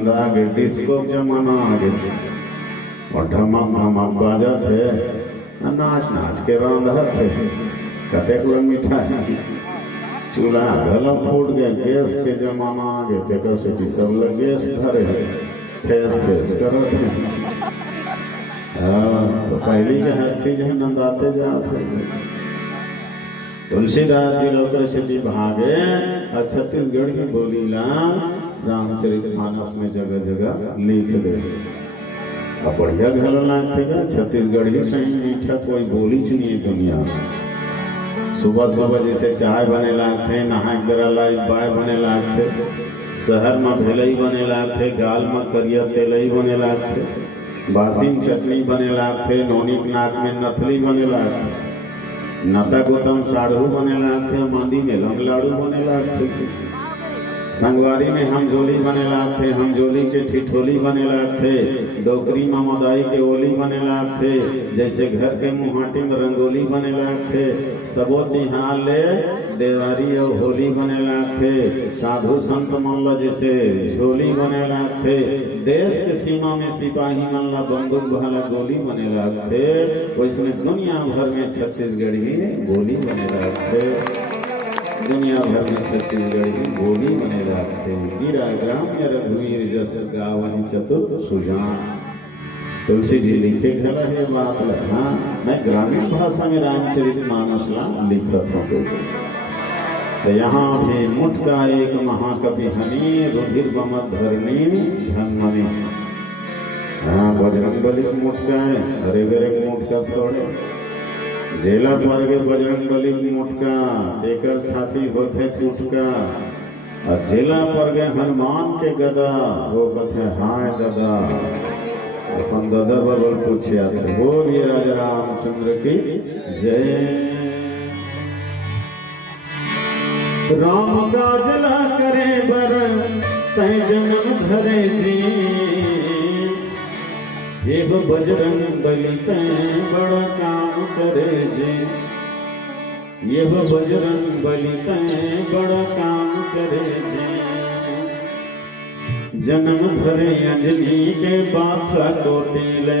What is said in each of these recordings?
नंदा के डिस्को जमाना आ गए और ढमक ढमक बाजा थे नाच नाच के रंधा थे कतेक लोग मिठाई चूल्हा गला फूट गया गैस के जमाना आ गए कैपेसिटी सब लोग गैस धरे फेस फेस करो तो पहली के हर चीज हम नंदाते जाते तुलसीदास जी लोग सिद्धि भागे और छत्तीसगढ़ की बोली ला रामचरितमानस में जगह जगह लिख दे अब बढ़िया घर लगेगा छत्तीसगढ़ी सही मीठा कोई बोली चुनिए दुनिया सुबह सुबह जैसे चाय बने लागते नहाय करा लाई बाय बने लागते शहर में भेलई बने लागते गाल में करिया तेलई बने लागते बासिन चटनी बने लागते नोनी नाक में नथली बने लागते नता गोतम साढ़ू बने लागते मांदी में लंगलाड़ू बने लागते संगवारी में हम जोली बने लागते हम जोली के ठिठोली बने लागते डोकरी में मदाई के ओली बने लागते जैसे घर के मुहाटी में रंगोली बने लागते सबो तिहार ले देवारी और होली बने लागते साधु संत मन जैसे झोली बने लागते देश के सीमा में सिपाही मन ला बंदूक भाला गोली बने लागते वैसे दुनिया भर में छत्तीसगढ़ी बोली बने लागते दुनिया भर में छत्तीसगढ़ की बोली बने लागते गिरा ग्राम्य रघुवीर जस गावहि चतुर सुजान तुलसी जी लिखे गला है बात ला मैं ग्रामीण भाषा में रामचरितमानस ला लिखत हूँ तो यहाँ भी मुठ का एक महाकवि हनी रुधिर बमत धरणी धनमणि बजरंगबली मुठ का है हरे गरे मुठ का थोड़े जेला पर के बजरंगबली मुटका एकर छाती होते टूटका और जेला पर के हनुमान के गदा वो कथे हाय दादा अपन दादा बबल पूछिया बोलिए राजा रामचंद्र की जय राम काजला करे बर तै जन्म धरे जी ये बजरंग बली तैं बड़ा काम करे जे ये बजरंग बली तैं बड़ा काम करे जे जन्म भरे अंजनी के बाथा कोटिले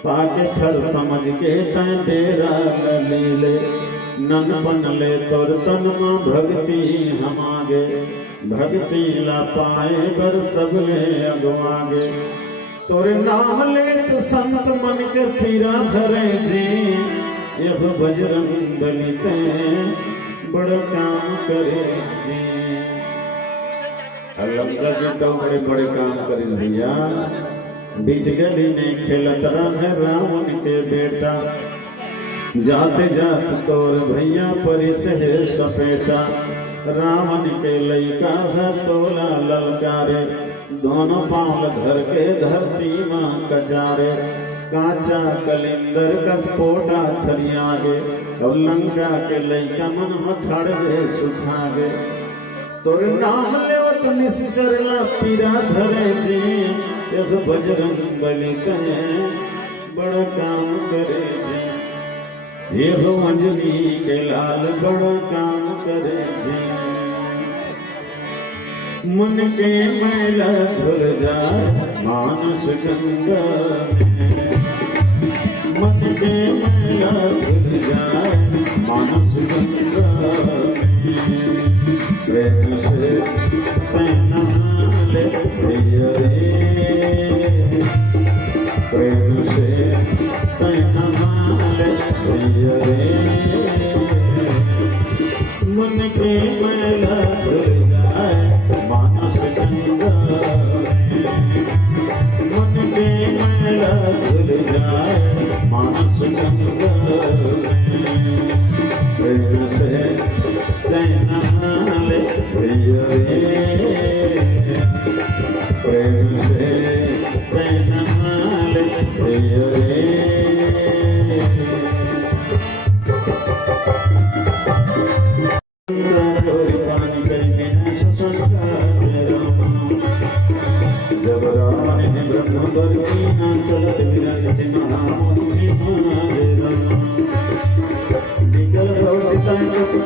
पाके ठर समझ के तैं डेरा ले नन बन ले तोर तन में भक्ति हम आगे भक्ति ला पाए बर सब ले अगवागे तोरे नाम ले तो संत मन के पीरा धरे जी यह बजरंग बली तैं बड़ा काम करे जी लंका जी तो बड़े बड़े काम करे भैया बीच गली में खेलत रहे रावण के बेटा जाते जात तोर भैया परिस है सपेटा रावण के लइका है तोला ललकारे दोनों पांव धर के धरती मां कचारे कांचा कलिंदर कसपोटा छरियागे और लंका के लइका मन हठाड़ गए सुखागे तोर नाम लेवत निश्चर ला पीरा धरे जी यह बजरंग बली कहे बड़ा काम करे जी ये अंजनी के लाल बड़ा काम करे जी मन के मैला धुल जाए मानस गंगा में मन के मैला धुल जाए मानस गंगा में प्रेम से पहना ले रे प्रेम से पहना ले रे मन के मैला धुल जाए मानस गंगा मन के मैला धुल जाए मानस गंगा प्रेम से कहना ले प्रेम से कहना ले जब रावण ने ब्रह्म बरकीना चलत विरज महामुनि निकल रोशिता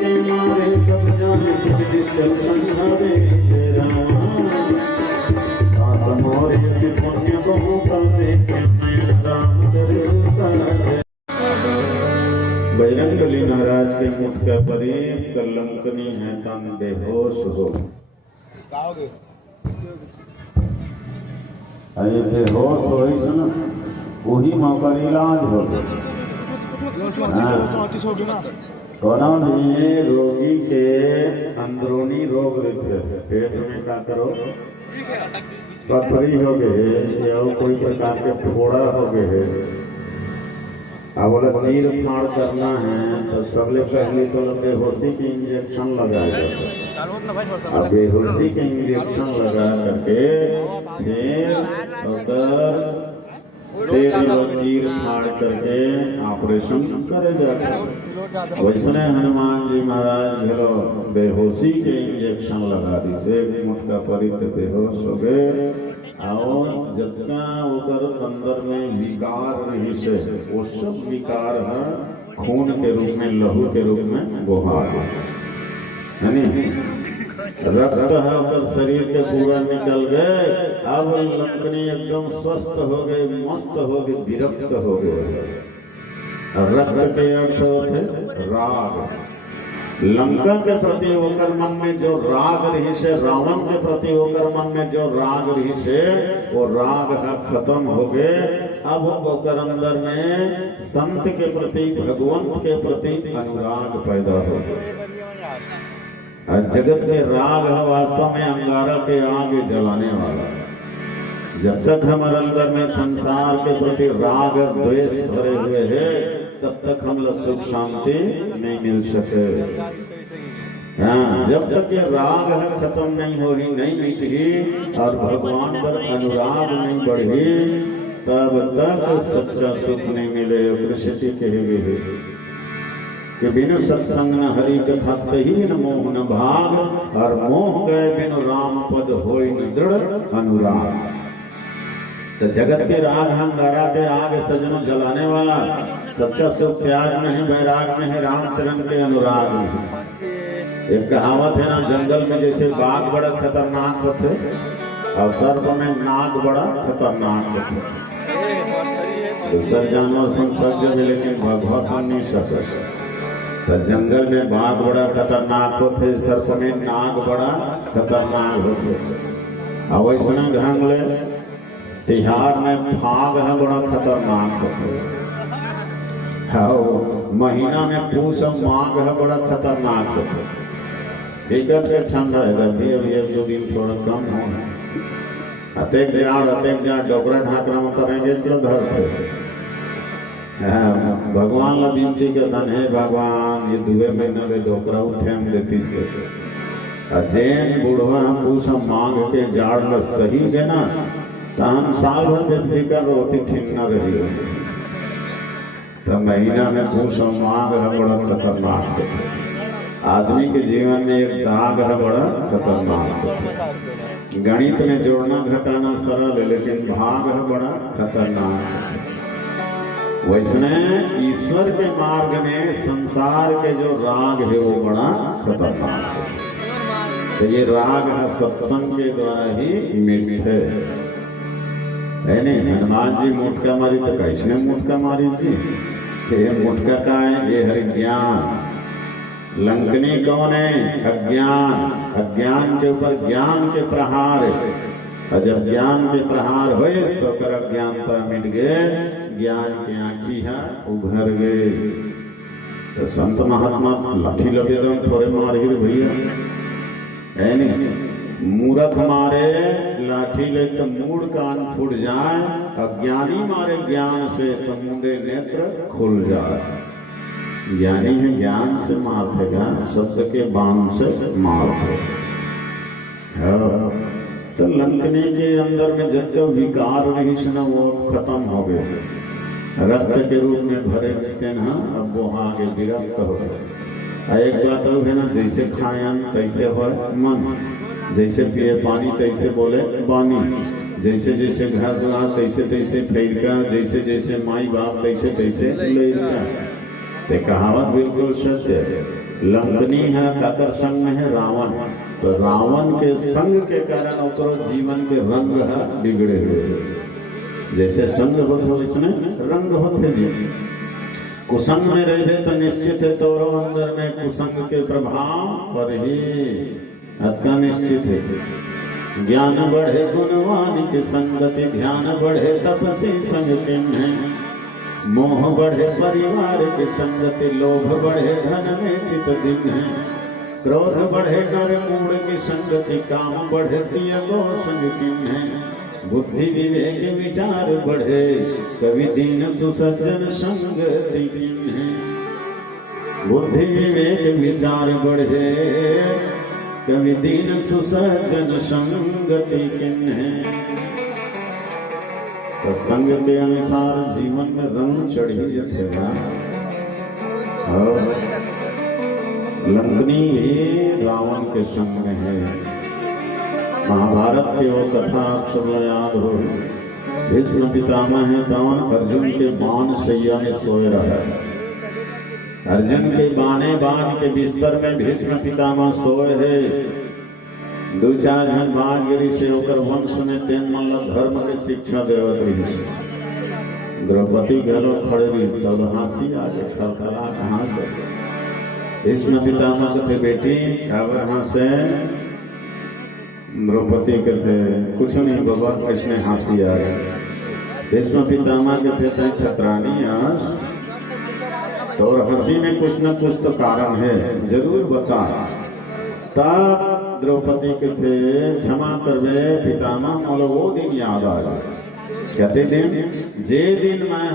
के मारे सब जाने सिद्ध चल संघारे राम मोर यति पुण्य बहु कल राम बजरंग बली महाराज के मुख का परे कलंकनी है तन बेहोश हो अरे बेहोश हो ना वही मौका इलाज हो कोना भी रोगी के अंदरूनी रोग रहते पेट में क्या करो पथरी हो गए या कोई प्रकार के फोड़ा हो गए अब बोला चीर फाड़ करना है तो सबले पहले तो बेहोशी के इंजेक्शन लगाएगा। अब बेहोशी के इंजेक्शन लगा करके फिर चीर फाड़ करके ऑपरेशन करे जाते हैं। वैसने हनुमान जी महाराज घरो बेहोशी के इंजेक्शन लगा दी से मुठका परी बेहोश हो गए और जतना ओकर अंदर में विकार रही से वो सब विकार है खून के रूप में लहू के रूप में बोहार यानी रक्त है ओकर शरीर के पूरा निकल गए। अब लंकनी एकदम स्वस्थ हो गए मस्त हो गए विरक्त हो गए। रक्त के अर्थ होते राग लंका के प्रति होकर मन में जो राग रही से रावण के प्रति होकर मन में जो राग रही से वो राग खत्म हो गए। अब होकर अंदर में संत के प्रति भगवंत के प्रति अनुराग पैदा हो गए। जगत के राग है वास्तव में अंगारा के आग जलाने वाला। जब तक हमारे अंदर में संसार के प्रति राग और द्वेष भरे हुए है तब तक हम लोग सुख शांति नहीं मिल सके। हाँ, जब तक ये राग है खत्म नहीं होगी नहीं मिटेगी और भगवान पर अनुराग नहीं बढ़ी तब तक सच्चा सुख नहीं मिले। प्रसिद्धि कहे गए कि बिनु सत्संग न हरि कथा तही न मोह न भाग और मोह गए बिनु राम पद होय न दृढ़ अनुराग। तो जगत के राग अंगारा के आग सजनों जलाने वाला सच्चा सुख त्याग में है वैराग में है रामचरण के अनुराग में। एक कहावत है ना जंगल में जैसे बाघ बड़ा खतरनाक होते और सर्प में नाग बड़ा खतरनाक होते। दूसरा जानवर सुन सकते है लेकिन भगवा सुन नहीं सकते। तो जंगल में बाघ बड़ा खतरनाक होते सर्प में नाग बड़ा खतरनाक होते। अब वैसने ढंग ले तिहार में फाग है बड़ा खतरनाक होते। महीना में पूस और माघ है बड़ा खतरनाक होते। टिकट के ठंडा है अभी एक दो दिन थोड़ा कम हो अतेक जाड़ डोकरा ढाकरा में करेंगे तो घर पे भगवान ला विनती के धन है भगवान ये 2 महीना में डोकरा उठे हम देती से जैन बुढ़वा पूछ मांग के जाड़ में सही देना तो हम साल भर में फिकर रोती ठिन्ना रही तो महीना में पूछ मांग है बड़ा खतरनाक है। आदमी के जीवन में एक दाग है बड़ा खतरनाक है। गणित में जोड़ना घटाना सरल है लेकिन भाग है बड़ा खतरनाक है। वैसने ईश्वर के मार्ग में संसार के जो राग है वो बड़ा खतरनाक है। तो ये राग है सत्संग के द्वारा ही मिटते है नहीं। हनुमान जी मुटका मारी तो कैसे मुटका मारी जी ये मुटका का है ये हरि ज्ञान। लंकनी कौन है अज्ञान। अज्ञान के ऊपर ज्ञान के प्रहार है और जब ज्ञान के प्रहार हुए तो कर अज्ञानता मिट गए ज्ञान की आंखी है उभर गए। तो संत महात्मा लाठी लगे तो थोड़े मार गिर भैया है नहीं। मूर्ख मारे लाठी ले तो मूड कान फूट जाए अज्ञानी मारे ज्ञान से तो मुंडे नेत्र खुल जाए। ज्ञानी है ज्ञान से मार देगा शब्द के बाण से मार देगा। तो लंकनी के अंदर में जब जब विकार रही से ना वो खत्म हो गए रक्त के रूप में भरे रहते ना अब वो आगे विरक्त हो गए। एक बात और है ना जैसे खाएं तैसे हो मन जैसे पिए पानी तैसे बोले पानी जैसे जैसे घर द्वार तैसे तैसे फैलका जैसे जैसे माई बाप तैसे तैसे लैका। ते कहावत बिल्कुल सत्य है। लंकनी है कातर संग में है रावण तो रावण के संग के कारण ओकरो जीवन के रंग बिगड़े हुए। जैसे संग होते वैसने रंग होते जी। कुसंग में रहे तो निश्चित है तोरो अंदर में कुसंग के प्रभाव पर ही अतका निश्चित है। ज्ञान बढ़े गुणवान की संगति, ध्यान बढ़े तपसी संग किन्ह, मोह बढ़े परिवार की संगति, लोभ बढ़े धन में चित दिन है, क्रोध बढ़े नर मूढ़ की संगति, काम बढ़े तियगो संग किन्ह, बुद्धि विवेक विचार बढ़े कवि दीन सुसज्जन संगति किन्ह, बुद्धि विवेक विचार बढ़े कवि दीन सुसज्जन संगति किन्ह। तो संग के अनुसार जीवन में रंग चढ़ ही जाएगा। और लंकनी भी रावण के संग में है। महाभारत की वो कथा आप सब याद हो। भीष्म पितामह है तवन अर्जुन के बाण शैया में सोए रहा। अर्जुन के बाणे बाण के बिस्तर में भीष्म पितामह सोए है। दो चार जन बाण गिरी से होकर वंश में तेन मतलब धर्म के शिक्षा देवत रही। द्रौपदी घरों खड़े रही तब हंसी आ गए खलखला कहाँ भीष्म पितामह कहते बेटी खबर हंसे। द्रौपदी कहते कुछ नहीं बाबा कृष्ण हंसी आ गए। भीष्म पितामह कहते छत्रानी तो हंसी में कुछ न कुछ तो कारण है, जरूर बता। तब द्रौपदी कहते क्षमा करवे पितामह मोलो वो दिन याद आ गया। कहते दिन जे दिन मैं